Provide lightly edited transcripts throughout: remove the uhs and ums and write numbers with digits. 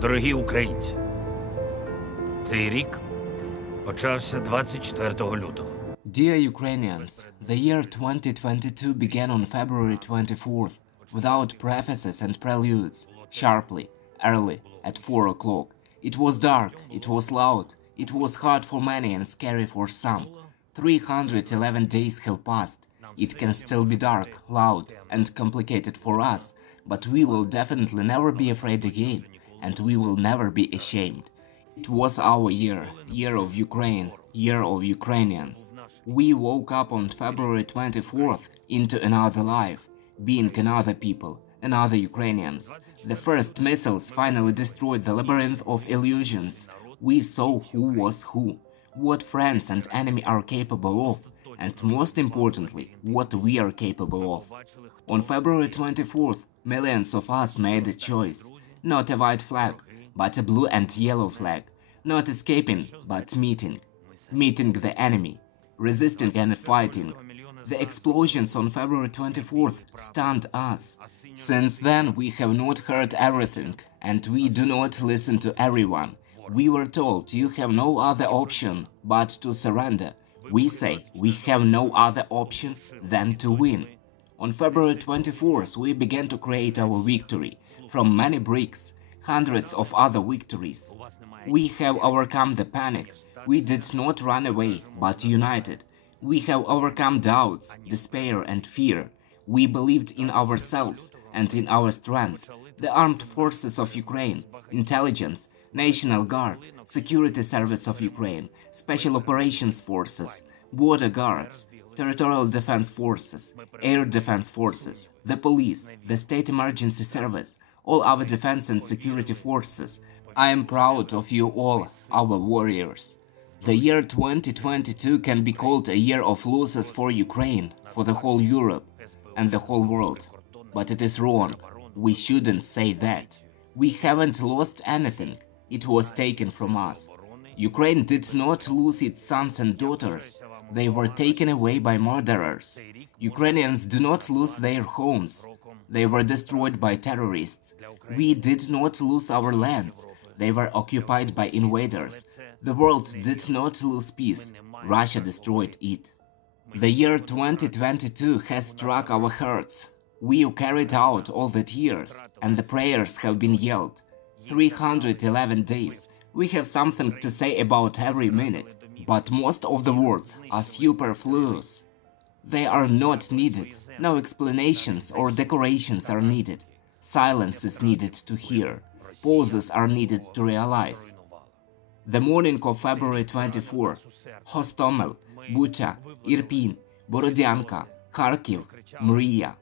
Дорогі українці, цей рік почався 24 лютого. Dear Ukrainians, the year 2022 began on February 24th, without prefaces and preludes, sharply, early, at 4 o'clock. It was dark, it was loud, it was hard for many and scary for some. 311 days have passed. It can still be dark, loud, and complicated for us, but we will definitely never be afraid again, and we will never be ashamed. It was our year, year of Ukraine, year of Ukrainians. We woke up on February 24th into another life, being another people, another Ukrainians. The first missiles finally destroyed the labyrinth of illusions. We saw who was who, what friends and enemy are capable of, and most importantly, what we are capable of. On February 24th, millions of us made a choice. Not a white flag, but a blue and yellow flag. Not escaping, but meeting. Meeting the enemy. Resisting and fighting. The explosions on February 24th stunned us. Since then, we have not heard everything, and we do not listen to everyone. We were told you have no other option but to surrender. We say we have no other option than to win. On February 24th, we began to create our victory. From many bricks, hundreds of other victories. We have overcome the panic. We did not run away, but united. We have overcome doubts, despair and fear. We believed in ourselves and in our strength. The armed forces of Ukraine, intelligence, National Guard, Security Service of Ukraine, Special Operations Forces, Border Guards, Territorial Defense Forces, Air Defense Forces, the Police, the State Emergency Service, all our defense and security forces. I am proud of you all, our warriors. The year 2022 can be called a year of losses for Ukraine, for the whole Europe and the whole world. But it is wrong. We shouldn't say that. We haven't lost anything. It was taken from us. Ukraine did not lose its sons and daughters. They were taken away by murderers. Ukrainians do not lose their homes. They were destroyed by terrorists. We did not lose our lands. They were occupied by invaders. The world did not lose peace. Russia destroyed it. The year 2022 has struck our hearts. We carried out all the tears, and the prayers have been yelled. 311 days. We have something to say about every minute, but most of the words are superfluous. They are not needed. No explanations or decorations are needed. Silence is needed to hear. Pauses are needed to realize. The morning of February 24, Hostomel, Bucha, Irpin, Borodyanka, Kharkiv, Mriya,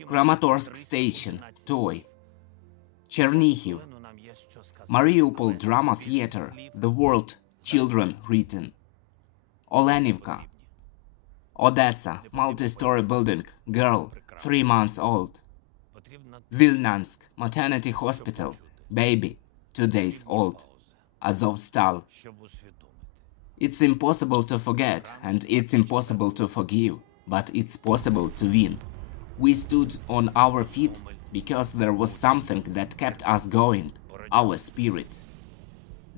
Kramatorsk Station, Toy, Chernihiv, Mariupol Drama Theater, The World, Children Written, Olenivka, Odessa, multi-story building, girl, 3 months old, Vilnansk, maternity hospital, baby, 2 days old, Azovstal. It's impossible to forget, and it's impossible to forgive, but it's possible to win. We stood on our feet because there was something that kept us going, our spirit.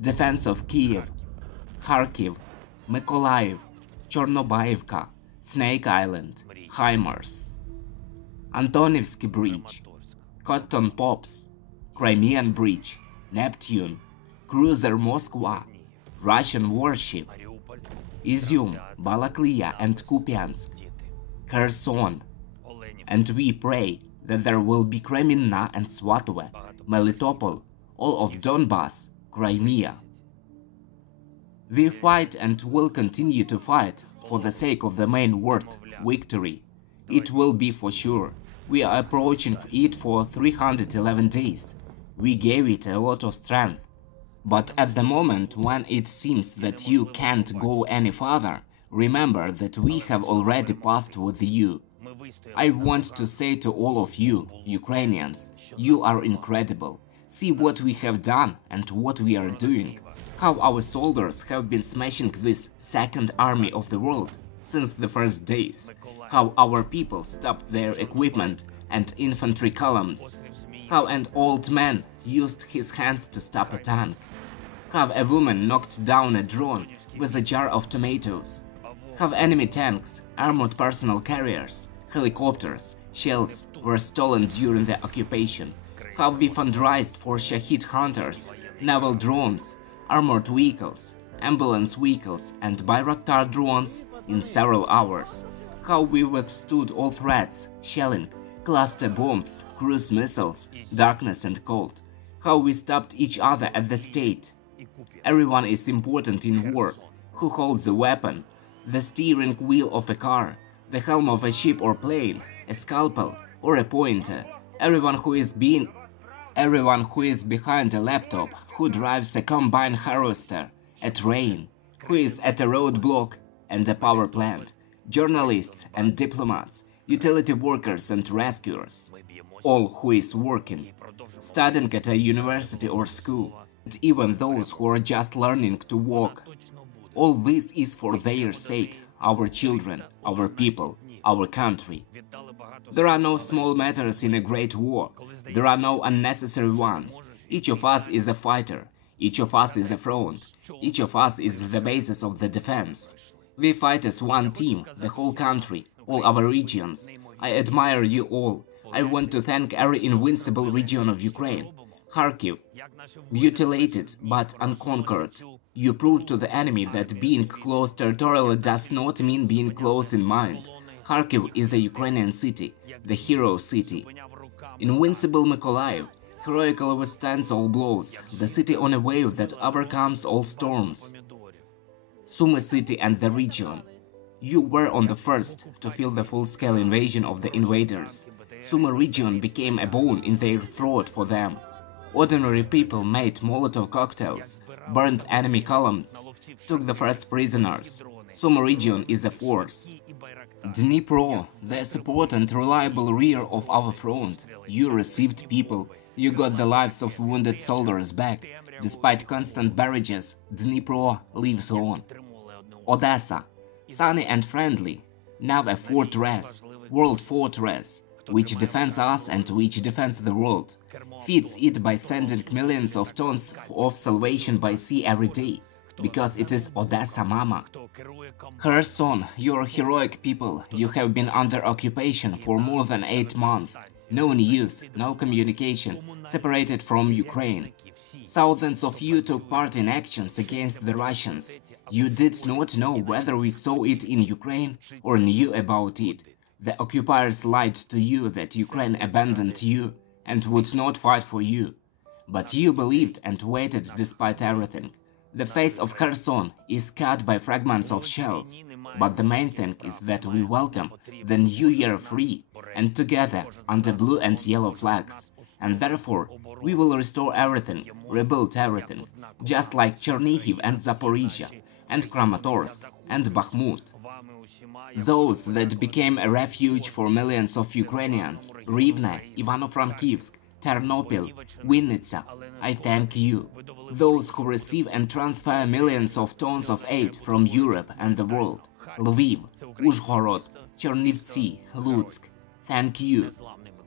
Defense of Kiev, Kharkiv, Mykolaiv, Chornobaivka, Snake Island, HIMARS, Antonivsky Bridge, Cotton Pops, Crimean Bridge, Neptune, Cruiser Moskva, Russian warship, Izyum, Balaklia and Kupiansk, Kherson. And we pray that there will be Kreminna and Svatove, Melitopol, all of Donbass, Crimea. We fight and will continue to fight for the sake of the main word, victory. It will be for sure. We are approaching it for 311 days. We gave it a lot of strength. But at the moment when it seems that you can't go any further, remember that we have already passed with you. I want to say to all of you, Ukrainians, you are incredible. See what we have done and what we are doing. How our soldiers have been smashing this second army of the world since the first days. How our people stopped their equipment and infantry columns. How an old man used his hands to stop a tank. Have a woman knocked down a drone with a jar of tomatoes. Have enemy tanks, armored personnel carriers, helicopters, shells were stolen during the occupation. Have we fundraised for Shahid hunters, naval drones, armored vehicles, ambulance vehicles and Bayraktar drones in several hours. How we withstood all threats, shelling, cluster bombs, cruise missiles, darkness and cold. How we stopped each other at the state. Everyone is important in war. Who holds a weapon, the steering wheel of a car, the helm of a ship or plane, a scalpel or a pointer. Everyone who is behind a laptop, who drives a combine harvester, a train, who is at a roadblock and a power plant, journalists and diplomats, utility workers and rescuers, all who is working, studying at a university or school, and even those who are just learning to walk. All this is for their sake, our children, our people, our country. There are no small matters in a great war. There are no unnecessary ones. Each of us is a fighter. Each of us is a front. Each of us is the basis of the defense. We fight as one team, the whole country, all our regions. I admire you all. I want to thank every invincible region of Ukraine. Kharkiv, mutilated but unconquered. You proved to the enemy that being close territorially does not mean being close in mind. Kharkiv is a Ukrainian city, the hero city. Invincible Mykolaiv heroically withstands all blows, the city on a wave that overcomes all storms. Sumy city and the region. You were on the first to feel the full-scale invasion of the invaders. Sumy region became a bone in their throat for them. Ordinary people made Molotov cocktails, burned enemy columns, took the first prisoners. Sumy region is a force. Dnipro, the support and reliable rear of our front. You received people, you got the lives of wounded soldiers back. Despite constant barrages, Dnipro lives on. Odessa, sunny and friendly, now a fortress, world fortress, which defends us and which defends the world, feeds it by sending millions of tons of salvation by sea every day, because it is Odessa Mama. Kherson, you're heroic people, you have been under occupation for more than 8 months. No news, no communication, separated from Ukraine. Thousands of you took part in actions against the Russians. You did not know whether we saw it in Ukraine or knew about it. The occupiers lied to you that Ukraine abandoned you and would not fight for you. But you believed and waited despite everything. The face of Kherson is cut by fragments of shells. But the main thing is that we welcome the new year free and together under blue and yellow flags. And therefore, we will restore everything, rebuild everything, just like Chernihiv and Zaporizhia, and Kramatorsk, and Bakhmut. Those that became a refuge for millions of Ukrainians, Rivne, Ivano-Frankivsk, Ternopil, Vinnytsia, I thank you. Those who receive and transfer millions of tons of aid from Europe and the world, Lviv, Uzhhorod, Chernivtsi, Lutsk, thank you.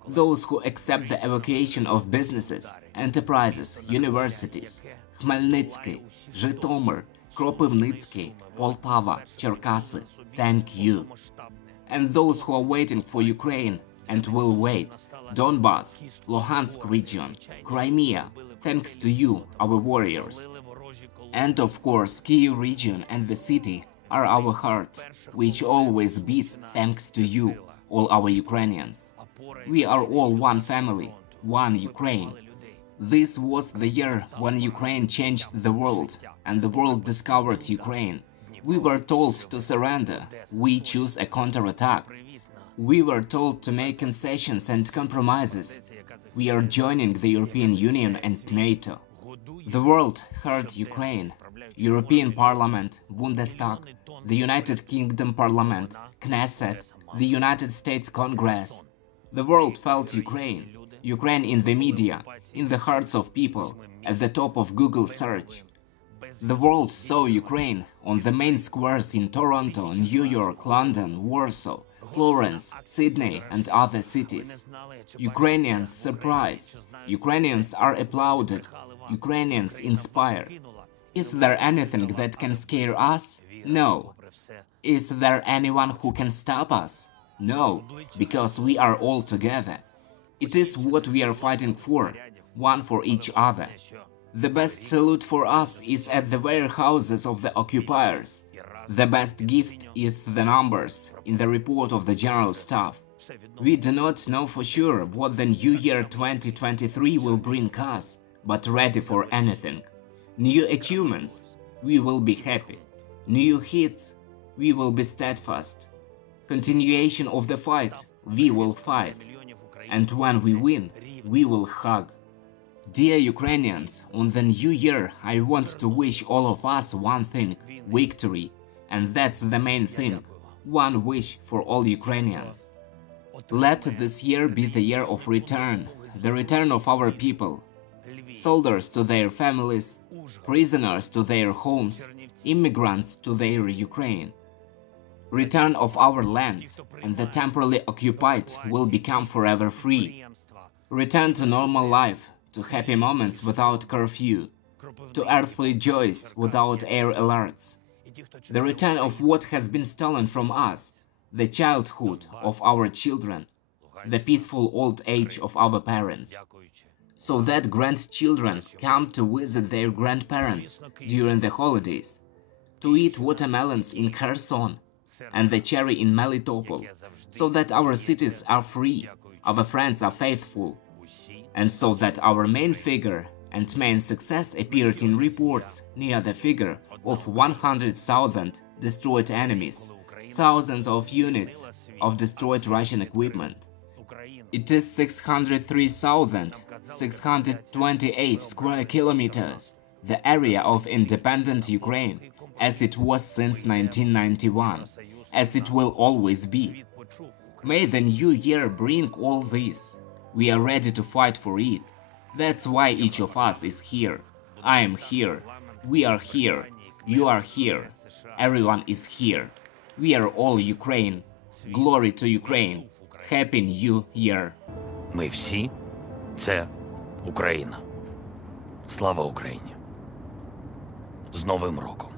Those who accept the evacuation of businesses, enterprises, universities, Khmelnytsky, Zhytomyr, Kropivnytsky, Poltava, Cherkasy, thank you. And those who are waiting for Ukraine and will wait, Donbas, Luhansk region, Crimea, thanks to you, our warriors. And of course, Kyiv region and the city are our heart, which always beats thanks to you, all our Ukrainians. We are all one family, one Ukraine. This was the year when Ukraine changed the world, and the world discovered Ukraine. We were told to surrender, we choose a counterattack. We were told to make concessions and compromises. We are joining the European Union and NATO. The world heard Ukraine. European Parliament, Bundestag, the United Kingdom Parliament, Knesset, the United States Congress. The world felt Ukraine. Ukraine in the media, in the hearts of people, at the top of Google search. The world saw Ukraine on the main squares in Toronto, New York, London, Warsaw, Florence, Sydney and other cities. Ukrainians surprise. Ukrainians are applauded. Ukrainians inspire. Is there anything that can scare us? No. Is there anyone who can stop us? No, because we are all together. It is what we are fighting for, one for each other. The best salute for us is at the warehouses of the occupiers. The best gift is the numbers in the report of the General Staff. We do not know for sure what the new year 2023 will bring us, but ready for anything. New achievements, we will be happy. New hits, we will be steadfast. Continuation of the fight, we will fight. And when we win, we will hug. Dear Ukrainians, on the new year I want to wish all of us one thing, victory. And that's the main thing, one wish for all Ukrainians. Let this year be the year of return, the return of our people. Soldiers to their families, prisoners to their homes, immigrants to their Ukraine. Return of our lands, and the temporarily occupied will become forever free. Return to normal life, to happy moments without curfew, to earthly joys without air alerts. The return of what has been stolen from us, the childhood of our children, the peaceful old age of our parents. So that grandchildren come to visit their grandparents during the holidays, to eat watermelons in Kherson and the cherry in Melitopol, so that our cities are free, our friends are faithful, and so that our main figure and main success appeared in reports near the figure of 100,000 destroyed enemies, thousands of units of destroyed Russian equipment. It is 603,628 square kilometers, the area of independent Ukraine, as it was since 1991, as it will always be. May the new year bring all this. We are ready to fight for it. That's why each of us is here. I am here. We are here. You are here. Everyone is here. We are all Ukraine. Glory to Ukraine. Happy New Year. Ми всі – це Україна. Слава Україні! З Новим роком!